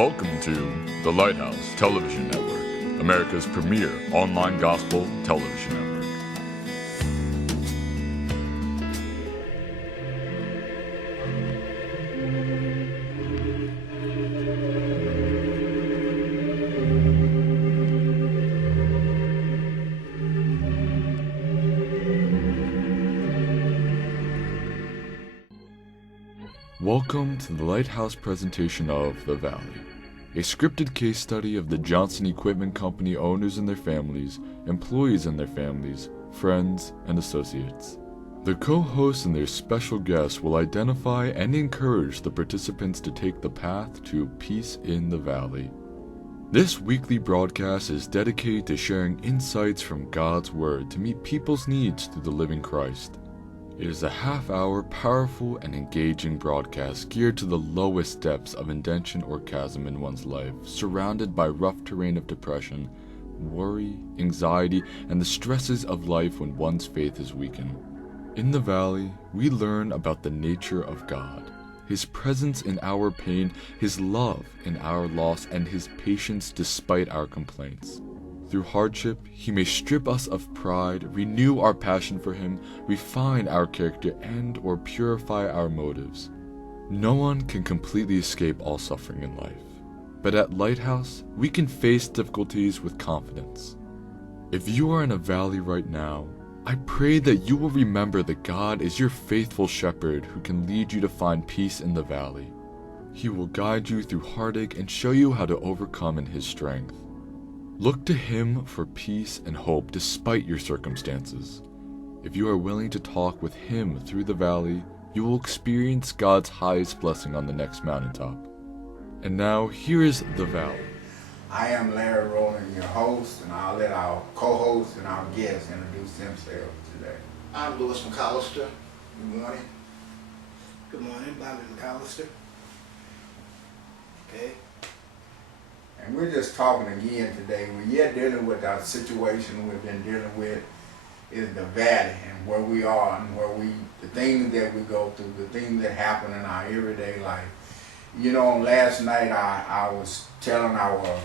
Welcome to the Lighthouse Television Network, America's premier online gospel television network. Welcome to the Lighthouse presentation of The Valley, a scripted case study of the Johnson Equipment Company owners and their families, employees and their families, friends, and associates. The co-hosts and their special guests will identify and encourage the participants to take the path to peace in the valley. This weekly broadcast is dedicated to sharing insights from God's Word to meet people's needs through the living Christ. It is a half-hour, powerful, and engaging broadcast geared to the lowest depths of indention or chasm in one's life, surrounded by rough terrain of depression, worry, anxiety, and the stresses of life when one's faith is weakened. In the valley, we learn about the nature of God, His presence in our pain, His love in our loss, and His patience despite our complaints. Through hardship, He may strip us of pride, renew our passion for Him, refine our character, and or purify our motives. No one can completely escape all suffering in life, but at Lighthouse, we can face difficulties with confidence. If you are in a valley right now, I pray that you will remember that God is your faithful shepherd who can lead you to find peace in the valley. He will guide you through heartache and show you how to overcome in His strength. Look to Him for peace and hope despite your circumstances. If you are willing to talk with Him through the valley, you will experience God's highest blessing on the next mountaintop. And now, here is The Valley. I am Larry Rowland, your host, and I'll let our co-host and our guests introduce themselves today. I'm Louis McAllister. Good morning. Good morning, Bobby McAllister. Okay. And we're just talking again today. We're yet dealing with our situation we've been dealing with is the valley and where we are and the things that we go through, the things that happen in our everyday life. You know, last night I was telling our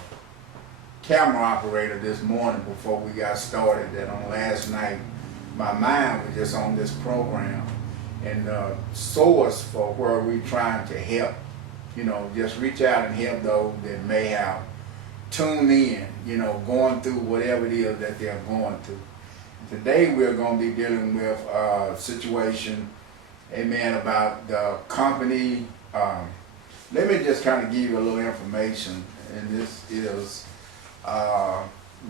camera operator this morning before we got started that on last night my mind was just on this program and the source for where we're trying to help. You know, just reach out and help those that may have tuned in, you know, going through whatever it is that they're going through. Today we're going to be dealing with a situation, amen, about the company. Let me just kind of give you a little information, and this is,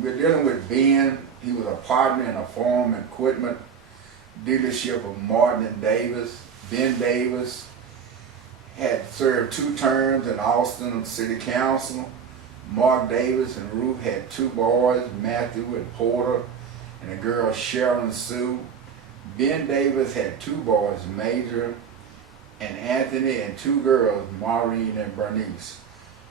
we're dealing with Ben. He was a partner in a farm equipment dealership of Martin and Davis. Ben Davis had served 2 terms in Austin City Council. Mark Davis and Ruth had 2 boys, Matthew and Porter, and a girl, Sharon Sue. Ben Davis had 2 boys, Major and Anthony, and 2 girls, Maureen and Bernice.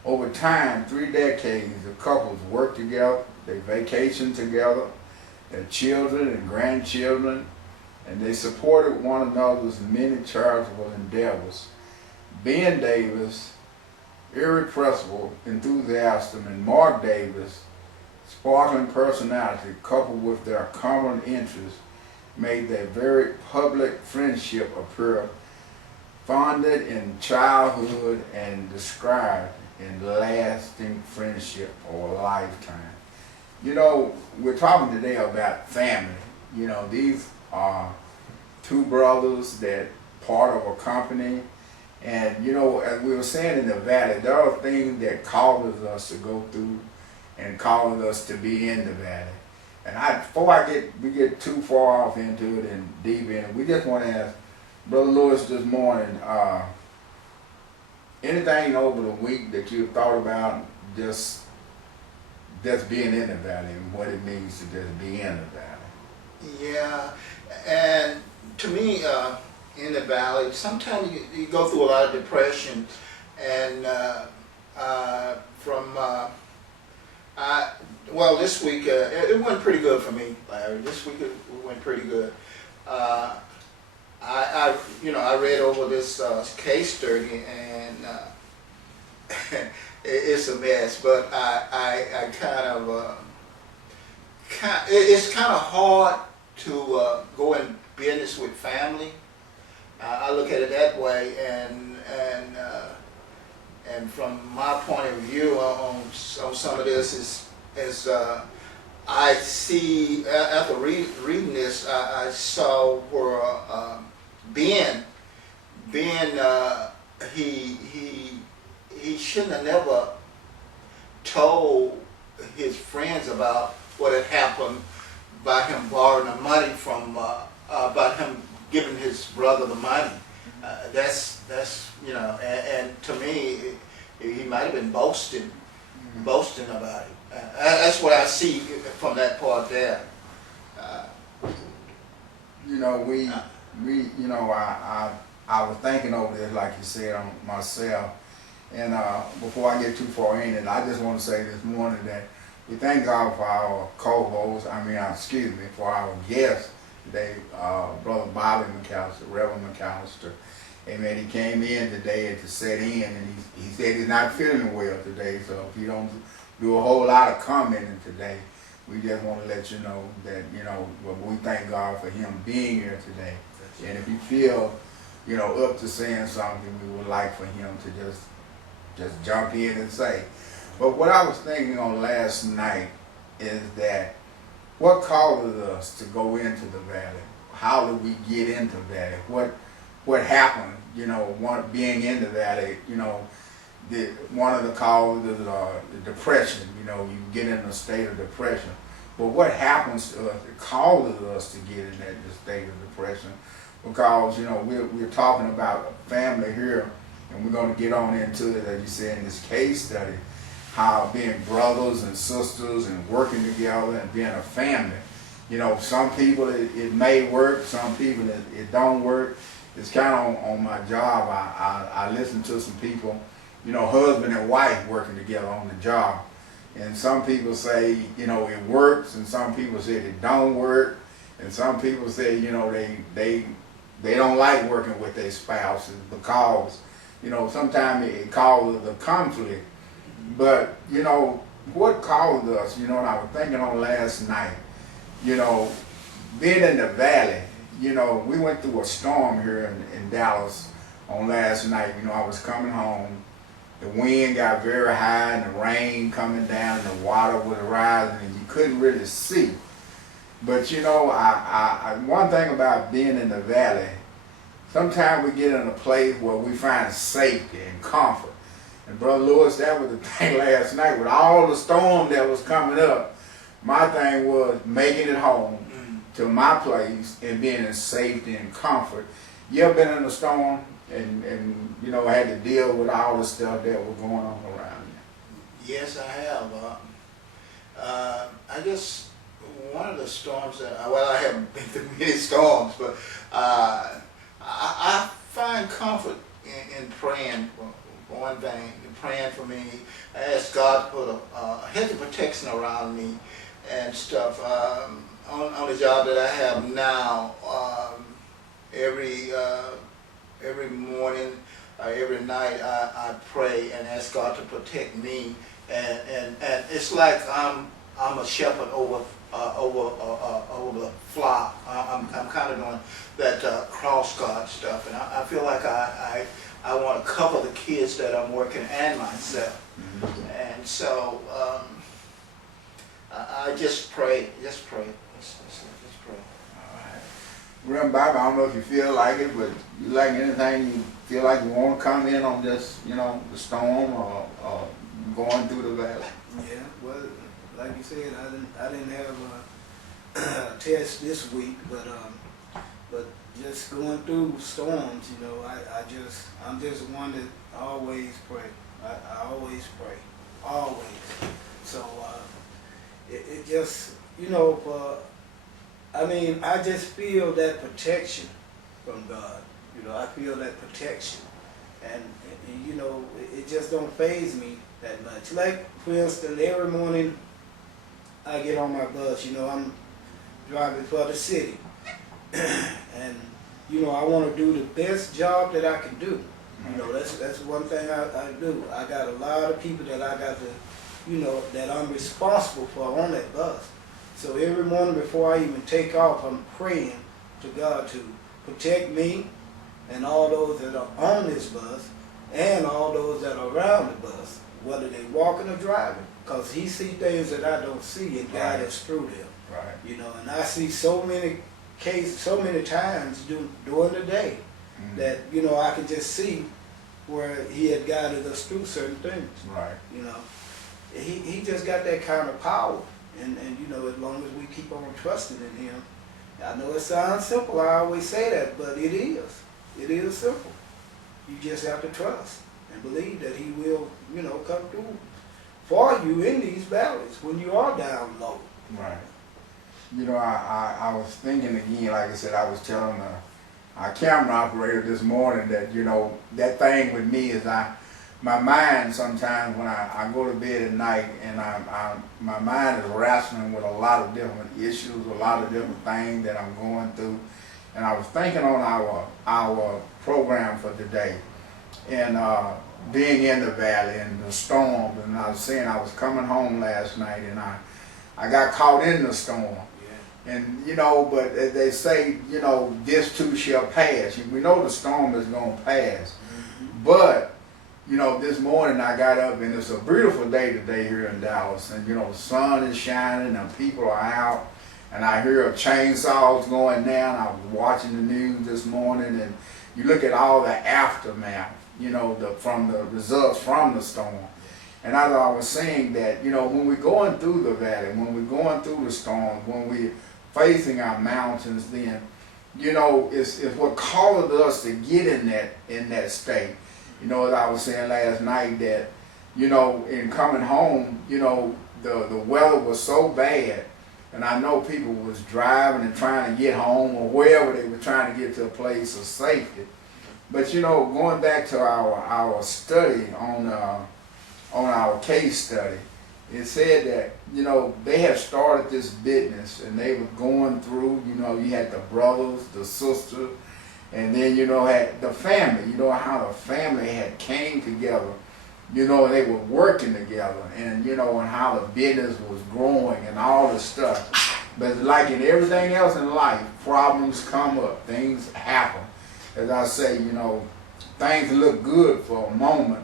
Over time, 3 decades, the couples worked together, they vacationed together, their children and grandchildren, and they supported one another's many charitable endeavors. Ben Davis, irrepressible enthusiasm, and Mark Davis, sparkling personality coupled with their common interests, made their very public friendship appear founded in childhood and described in lasting friendship or a lifetime. You know, we're talking today about family. You know, these are 2 brothers that part of a company. And you know, as we were saying in the valley, there are things that causes us to go through and causes us to be in the valley. And before we get too far off into it and deep in it, we just want to ask Brother Lewis this morning, anything over the week that you thought about just being in the valley and what it means to just be in the valley? Yeah, and to me, in the valley, sometimes you go through a lot of depression, and this week it went pretty good for me, Larry. This week it went pretty good. I read over this case study, and it's a mess. But I kind of it's kind of hard to go in business with family. I look at it that way, and from my point of view on some of this is I see after reading this, I saw where Ben he shouldn't have never told his friends about what had happened by him borrowing the money from about him giving his brother the money. That's and to me he might have been boasting about it. That's what I see from that part there. I was thinking over this, like you said, on myself. And before I get too far in it, I just want to say this morning that we thank God for our co-host, for our guest today, Brother Bobby McAllister, Reverend McAllister. Amen. He came in today to set in, and he said he's not feeling well today, so if he don't do a whole lot of commenting today, we just want to let you know that, we thank God for him being here today. And if you feel, up to saying something, we would like for him to just jump in and say. But what I was thinking on last night is that what causes us to go into the valley? How do we get into the valley? What happened, being in the valley, one of the causes is the depression, you get in a state of depression. But what happens to us, it causes us to get in that state of depression, because, we're talking about family here, and we're going to get on into it, as you said, in this case study, how being brothers and sisters and working together and being a family. Some people it may work, some people it don't work. It's kind of on my job. I listen to some people, husband and wife working together on the job. And some people say, it works, and some people say it don't work, and some people say, they don't like working with their spouses because, sometimes it causes a conflict. But, what caused us, and I was thinking on last night, being in the valley, we went through a storm here in Dallas on last night. I was coming home. The wind got very high and the rain coming down and the water was rising and you couldn't really see. But one thing about being in the valley, sometimes we get in a place where we find safety and comfort. And Brother Lewis, that was the thing last night with all the storm that was coming up. My thing was making it home to my place and being in safety and comfort. You ever been in a storm and had to deal with all the stuff that was going on around you? Yes, I have. I guess one of the storms that, I haven't been through many storms, but I find comfort in praying for one thing, praying for me. I ask God to put a hedge of protection around me and stuff. On the job that I have now, every morning, every night, I pray and ask God to protect me, and it's like I'm a shepherd over the flock. I'm kind of doing that cross guard stuff, and I feel like I want to cover the kids that I'm working and myself, and so I just pray. Just pray. Reverend Bobby, I don't know if you feel like it, but you like anything you feel like you want to come in on this, the storm or going through the valley? Yeah, well, like you said, I didn't have a test this week, but just going through storms, I'm just one that always pray. I always pray, always. So it just, I just feel that protection from God. I feel that protection, and it just don't faze me that much. Like, for instance, every morning I get on my bus. I'm driving for the city, and I want to do the best job that I can do. You know, that's one thing I do. I got a lot of people that I got to, you know, that I'm responsible for on that bus. So every morning before I even take off, I'm praying to God to protect me and all those that are on this bus and all those that are around the bus, whether they walking or driving, because He see things that I don't see and guide us through them. Right. You know, and I see so many cases, so many times during the day that, you know, I can just see where He had guided us through certain things. Right. You know, he just got that kind of power, and you know, as long as we keep on trusting in Him. I know it sounds simple, I always say that, but it is. It is simple. You just have to trust and believe that He will, you know, come through for you in these valleys when you are down low. Right. You know, I was thinking again, like I said, I was telling our camera operator this morning that, you know, that thing with me is my mind sometimes when I go to bed at night and my mind is wrestling with a lot of different issues, a lot of different things that I'm going through. And I was thinking on our program for today and being in the valley and the storms, and I was saying I was coming home last night and I got caught in the storm. And, you know, but they say, you know, this too shall pass. We know the storm is going to pass. But, you know, this morning I got up and it's a beautiful day today here in Dallas. And, you know, the sun is shining and people are out. And I hear of chainsaws going down. I was watching the news this morning and you look at all the aftermath, you know, from the results from the storm. And as I was saying that, you know, when we're going through the valley, when we're going through the storms, when we're facing our mountains, then, you know, it's what caused us to get in that state. You know, as I was saying last night that, you know, in coming home, you know, the weather was so bad, and I know people was driving and trying to get home or wherever they were trying to get to a place of safety. But, you know, going back to our study on our case study, it said that, you know, they had started this business and they were going through, you know, you had the brothers, the sisters, and then, you know, had the family, you know, how the family had came together, you know, they were working together and, you know, and how the business was growing and all this stuff. But like in everything else in life, problems come up, things happen. As I say, you know, things look good for a moment,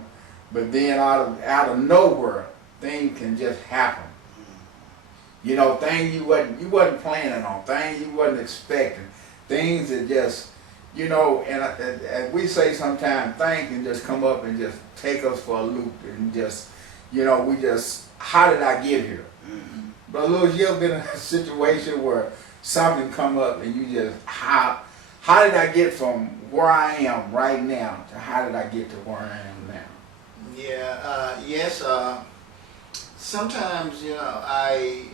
but then out of nowhere, things can just happen. You know, things you wasn't planning on, things you wasn't expecting, things that just, you know, and we say sometimes things can just come up and just take us for a loop and just, you know, how did I get here? But Lewis, you ever been in a situation where something come up and you just, how did I get from where I am right now to how did I get to where I am now? Yeah, yes. Sometimes, you know, I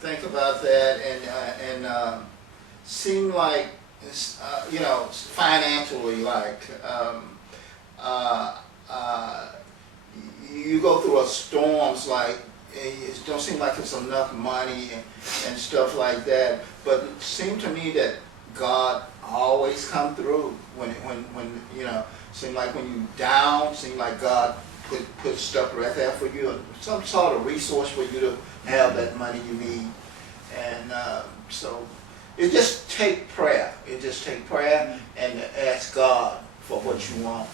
think about that and seem like, you know, financially, like you go through a storms like it don't seem like it's enough money and stuff like that. But it seemed to me that God always come through when you know, seem like when you down, seem like God put stuff right there for you, some sort of resource for you to have that money you need. And so it just take prayer. It just take prayer and ask God for what you want.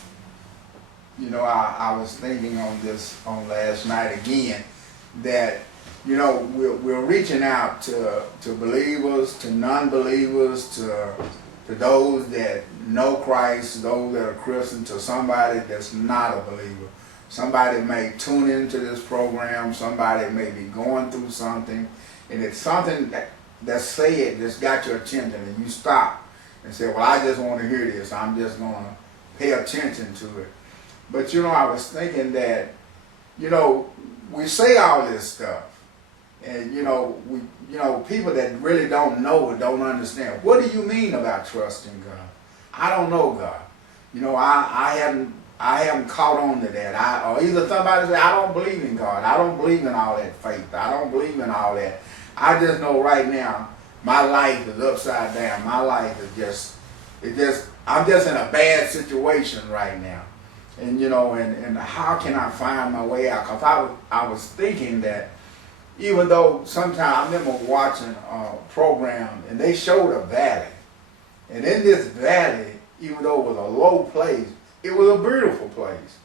You know, I was thinking on last night again that, you know, we're reaching out to believers, to non-believers, to those that know Christ, those that are Christian, to somebody that's not a believer. Somebody may tune into this program, somebody may be going through something, and it's something that's said that's got your attention, and you stop and say, well, I just want to hear this, I'm just going to pay attention to it. But, you know, I was thinking that, you know, we say all this stuff, and, you know, people that really don't know or don't understand, what do you mean about trusting God? I don't know God. You know, I haven't caught on to that. Or either somebody say, I don't believe in God. I don't believe in all that faith. I don't believe in all that. I just know right now, my life is upside down. My life is just I'm just in a bad situation right now. And you know, and how can I find my way out? Because I was thinking that even though sometimes I remember watching a program and they showed a valley. And in this valley, even though it was a low place, it was a beautiful place.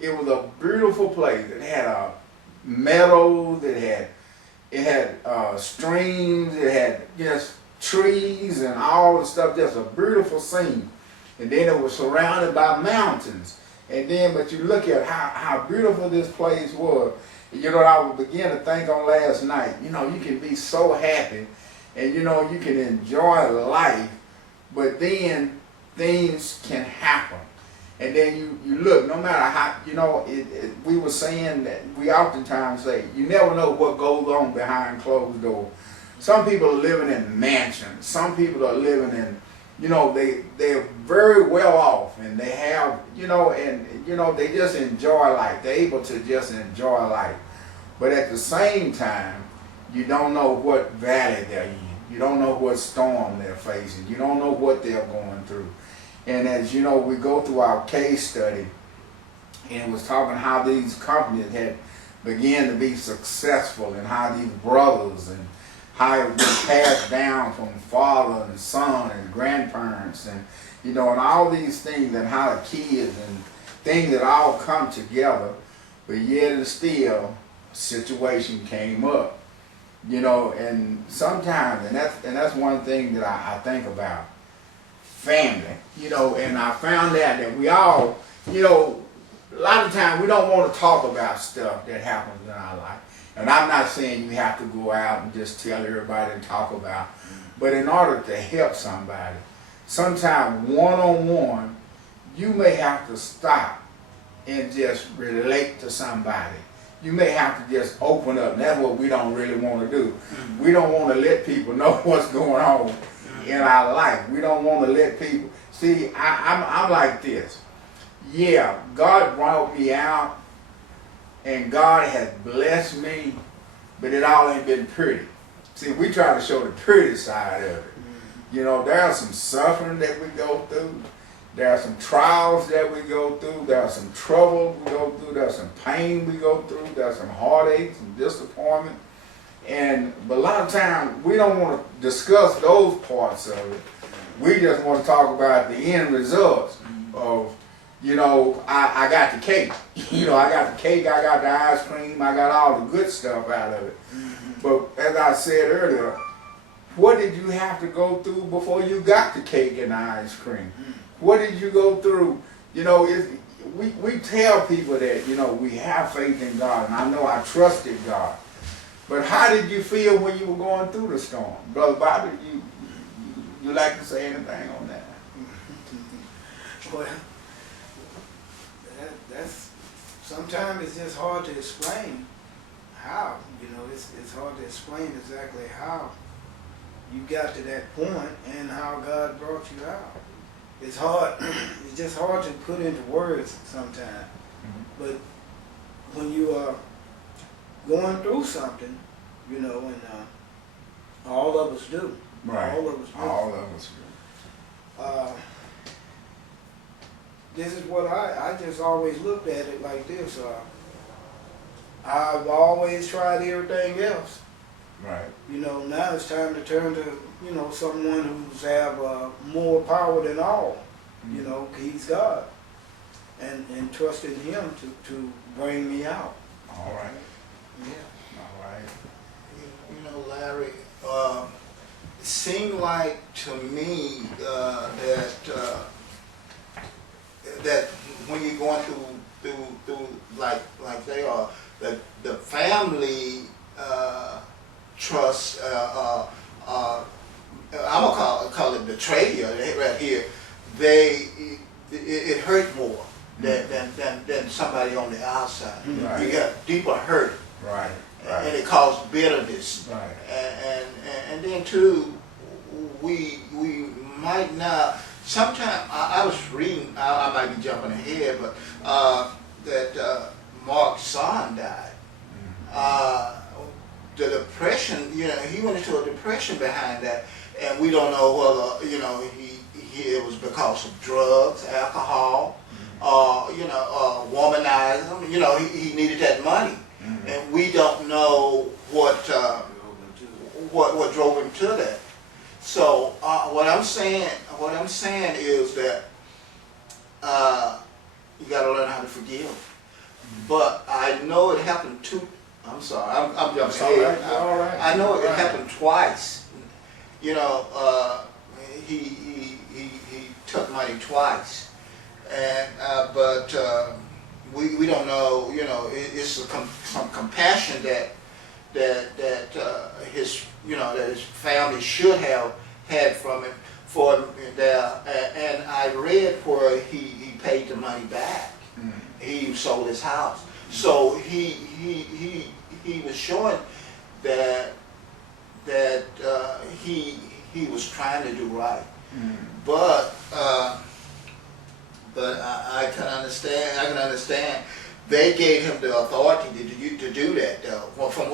It was a beautiful place. It had meadows, it had streams, it had just trees and all the stuff, just a beautiful scene. And then it was surrounded by mountains. And then, but you look at how beautiful this place was. You know, I would begin to think on last night, you know, you can be so happy and, you know, you can enjoy life, but then things can happen. And then you look, no matter how, you know, we were saying that, we oftentimes say, you never know what goes on behind closed doors. Some people are living in mansions. Some people are living in, you know, they're very well off and they have, you know, and, you know, they just enjoy life. They're able to just enjoy life. But at the same time, you don't know what valley they're in. You don't know what storm they're facing. You don't know what they're going through. And as you know, we go through our case study and it was talking how these companies had began to be successful and how these brothers and how it was passed down from father and son and grandparents and, you know, and all these things and how the kids and things that all come together, but yet and still a situation came up, you know, and sometimes, and that's one thing that I think about, family, you know, and I found out that we all, you know, a lot of times we don't want to talk about stuff that happens in our life. And I'm not saying you have to go out and just tell everybody and talk about, but in order to help somebody, sometimes one-on-one, you may have to stop and just relate to somebody. You may have to just open up. And that's what we don't really want to do. We don't want to let people know what's going on in our life. We don't want to let people, see, I'm like this. Yeah, God brought me out and God has blessed me, but it all ain't been pretty. See, we try to show the pretty side of it. You know, there are some suffering that we go through. There are some trials that we go through. There are some troubles we go through. There's some pain we go through. There's some heartaches and disappointment. But a lot of times we don't want to discuss those parts of it. We just want to talk about the end results of, you know, I got the cake. You know, I got the cake, I got the ice cream, I got all the good stuff out of it. But as I said earlier, what did you have to go through before you got the cake and the ice cream? What did you go through? You know, we tell people that, you know, we have faith in God, and I know I trusted God. But how did you feel when you were going through the storm? Brother Bobby, you like to say anything on that? Well, that's sometimes it's just hard to explain how. You know, it's hard to explain exactly how you got to that point and how God brought you out. It's hard. It's just hard to put into words sometimes. But when you are going through something, you know, and all of us do. Right. All of us do. All of us do. This is what I just always looked at it like this. I've always tried everything else. Right. You know, now it's time to turn to, you know, someone who's have more power than all. You know, he's God. And trusted him to bring me out. All right. Yeah. All right. You know, Larry, it seemed like to me that when you're going through like they are, that the family trust, I'm gonna call it betrayal right here. It hurt more than somebody on the outside. Right. You got deeper hurt. Right. And it caused bitterness. Right. And then too, we might not. Sometimes I was reading. I might be jumping ahead, but that Mark's son died. The depression. You know, he went into a depression behind that, and we don't know whether, you know, he it was because of drugs, alcohol, womanizing. You know, he needed that money, and we don't know what drove him to that. So what I'm saying is that you got to learn how to forgive. But I know it happened I'm sorry, I'm jumping ahead. All right. I know it happened twice. You know, he took money twice, and but we don't know. You know, it's some compassion that his family should have had for him there. And I read where he paid the money back. He sold his house, so he was showing that he was trying to do right. But I can understand. They gave him the authority to do that. From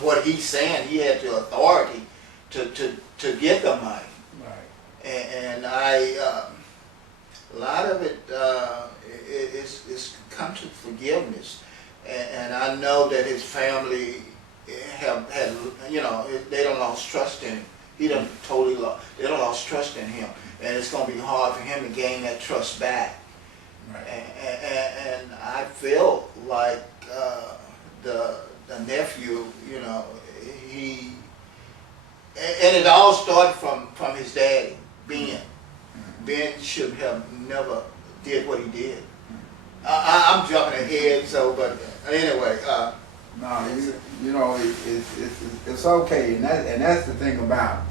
what he's saying, he had the authority to get the money. Right. And a lot of it is come to forgiveness. And I know that his family had they don't lost trust in him. They don't lost trust in him, and it's going to be hard for him to gain that trust back. Right. And I feel like the nephew, and it all started from his daddy, Ben. Ben should have never did what he did. I'm jumping ahead, but anyway. No, it's okay, and that's the thing about,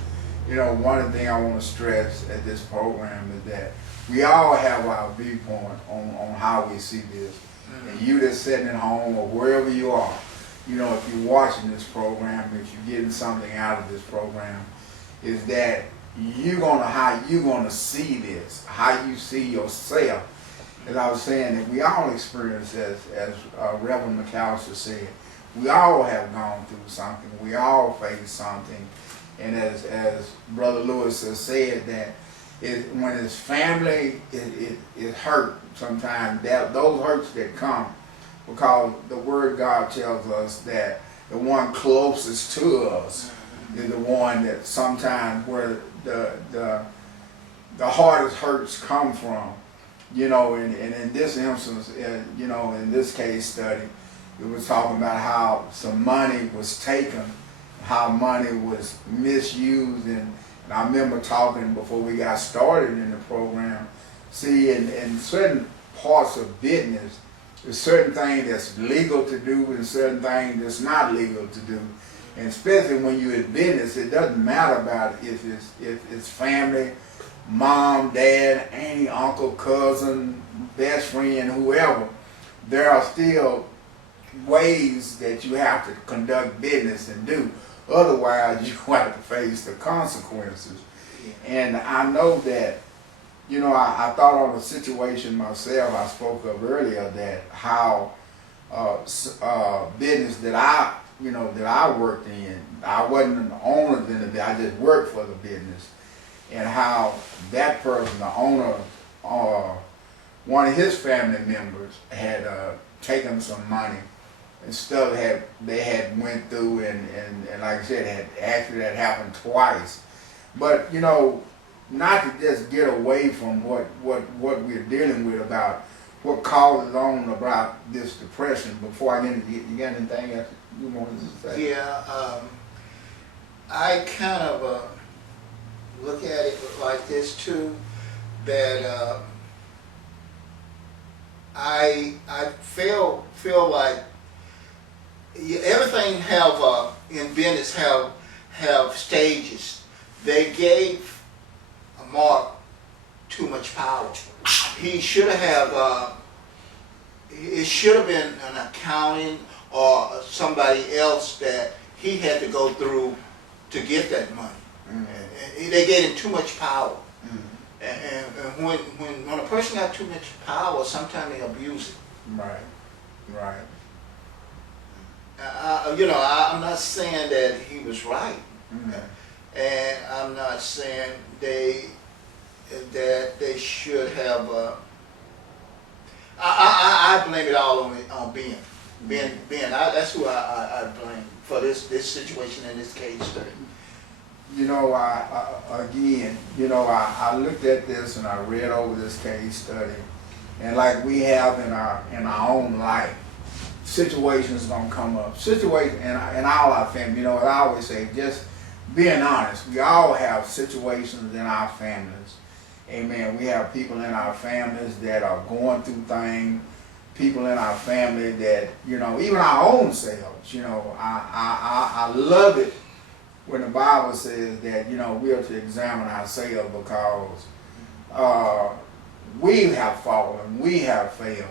one of the things I want to stress at this program is that we all have our viewpoint on how we see this. And you that's sitting at home or wherever you are, if you're watching this program, if you're getting something out of this program, is that how you're gonna see this, how you see yourself. As I was saying, that we all experience, as Reverend McAllister said, we all have gone through something. We all face something. And as Brother Lewis has said, that when his family is hurt, sometimes those hurts that come, because the Word of God tells us that the one closest to us is the one that sometimes where the hardest hurts come from. And in this instance, in this case study, it was talking about how some money was taken, how money was misused, and I remember talking before we got started in the program. See, in certain parts of business, there's certain things that's legal to do and certain things that's not legal to do. And especially when you're in business, it doesn't matter about if it's family, mom, dad, auntie, uncle, cousin, best friend, whoever. There are still ways that you have to conduct business and do. Otherwise, you have to face the consequences. And I know that, I thought on a situation myself I spoke of earlier, that how business that I worked in, I wasn't an owner in it, I just worked for the business. And how that person, the owner, one of his family members had taken some money and stuff they had went through, and like I said, that happened twice. But not to just get away from what we're dealing with about what causes on about this depression. Before I get into, you got anything else you wanted to say? Yeah, I kind of look at it like this too, that I feel like everything in business have stages. They gave Mark too much power. He should have it should have been an accountant or somebody else that he had to go through to get that money. They gave him too much power. And when a person got too much power, sometimes they abuse it. Right. I'm not saying that he was right, and I'm not saying they is that they should have. I blame it all on Ben. That's who I blame for this situation in this case study. You know, again, you know, I looked at this and I read over this case study, and like we have in our own life, situations gonna come up. Situations in all our family. You know, I always say, just being honest, we all have situations in our families. Amen. We have people in our families that are going through things. People in our family that, you know, even our own selves. You know, I love it when the Bible says that, you know, we are to examine ourselves because we have fallen, we have failed,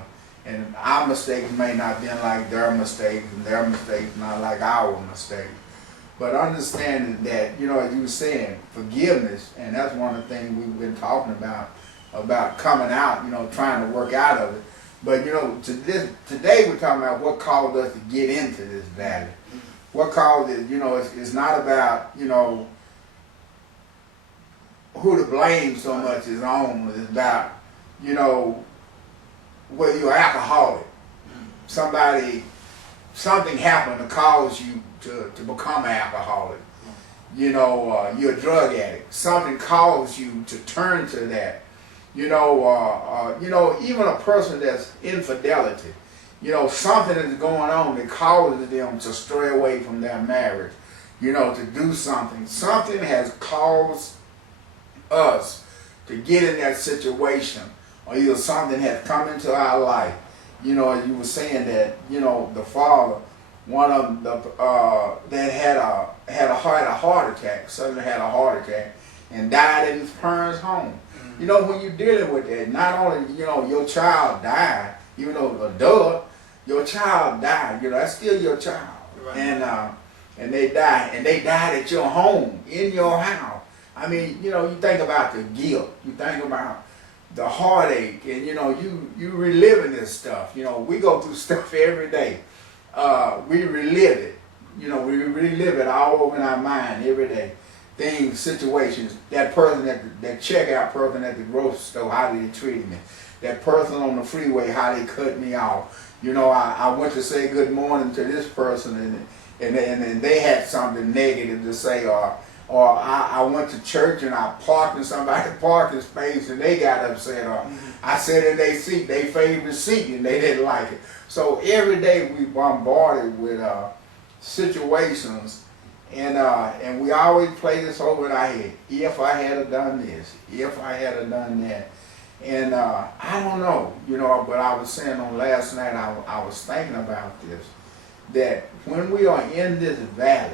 and our mistakes may not be like their mistakes, and their mistakes not like our mistakes. But understanding that, you know, as you were saying, forgiveness, and that's one of the things we've been talking about coming out, you know, trying to work out of it. But, you know, today we're talking about what caused us to get into this valley. What caused it, you know, it's not about, you know, who to blame so much is on. It's about, you know, whether you're alcoholic. Something happened to cause you to become an alcoholic. You know, you're a drug addict. Something caused you to turn to that. You know, even a person that's infidelity. You know, something is going on that causes them to stray away from their marriage, you know, to do something. Something has caused us to get in that situation, or either something has come into our life. You know, as you were saying that, you know, the father, one of the that had a heart attack, suddenly had a heart attack, and died in his parents' home. Mm-hmm. You know, when you're dealing with that, not only, you know, your child died, even though your child died, you know, that's still your child. Right. And they died at your home, in your house. I mean, you know, you think about the guilt, you think about the heartache, and you know, you reliving this stuff. You know, we go through stuff every day. We relive it. You know, we relive it all over in our mind every day. Things, situations, that person that checkout person at the grocery store, how did they treat me? That person on the freeway, how they cut me off. You know, I went to say good morning to this person and they had something negative to say, or I went to church and I parked in somebody's parking space and they got upset, or I sat in their seat, their favorite seat, and they didn't like it. So every day we bombarded with situations, and we always play this over in our head. If I had done this, if I had done that. And I don't know, you know, but I was saying on last night, I was thinking about this, that when we are in this valley,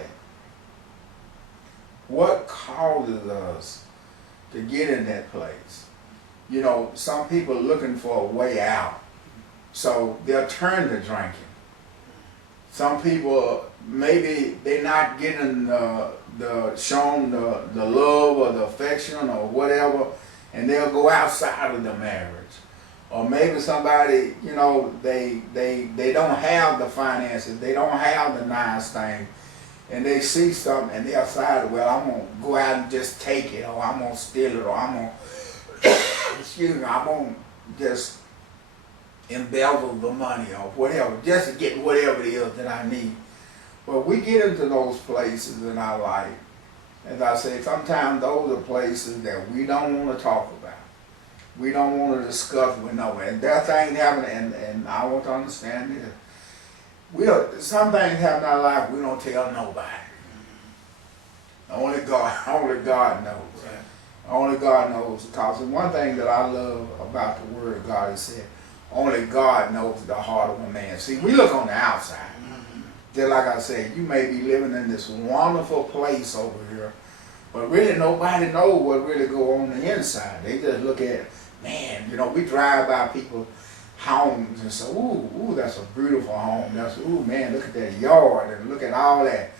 what causes us to get in that place? You know, some people are looking for a way out, so they'll turn to drinking. Some people, maybe they're not getting shown the love or the affection or whatever, and they'll go outside of the marriage. Or maybe somebody, you know, they don't have the finances, they don't have the nice thing, and they see something and they'll decide, well, I'm going to go out and just take it, or I'm going to steal it, or I'm going to, I'm going to just embezzle the money or whatever, just to get whatever it is that I need. But we get into those places in our life, as I say, sometimes those are places that we don't want to talk about. We don't want to discuss with no one. And there are things happening, and I want to understand this. Some things happen in our life we don't tell nobody. Only God knows. Right. Only God knows. Because one thing that I love about the Word of God is said, only God knows the heart of a man. See, we look on the outside. Just like I said, you may be living in this wonderful place over here, but really nobody knows what really go on the inside. They just look at, man, you know, we drive by people's homes and say, ooh, that's a beautiful home. That's, ooh, man, look at that yard and look at all that.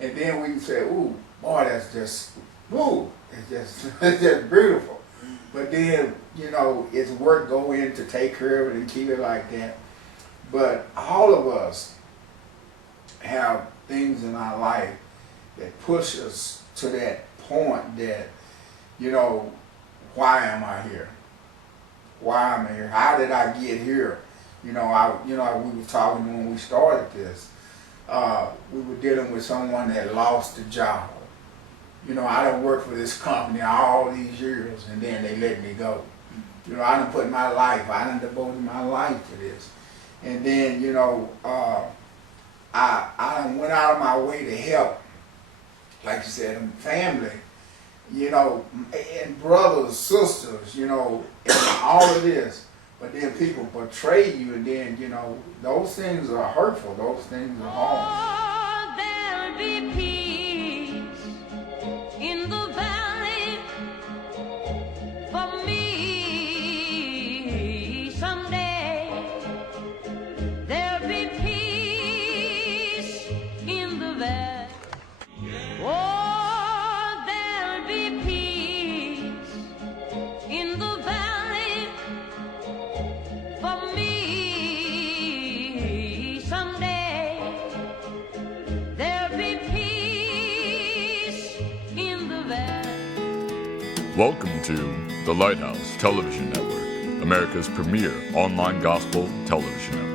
And then we say, ooh, boy, that's just, ooh, it's just beautiful. But then, you know, it's work go in to take care of it and keep it like that. But all of us have things in our life that push us to that point that, you know, why am I here? Why am I here? How did I get here? You know, we were talking when we started this. We were dealing with someone that lost a job. You know, I done worked for this company all these years, and then they let me go. You know, I done put my life, I done devoted my life to this. And then, you know, I done went out of my way to help, like you said, family, you know, and brothers, sisters, you know, and all of this. But then people betray you, and then, you know, those things are hurtful, those things are harmful. Oh, there'll be peace in the valley for me someday. There'll be peace in the valley. Oh, there'll be peace in the valley for me someday. There'll be peace in the valley. Welcome to the Lighthouse Television Network, America's premier online gospel television network.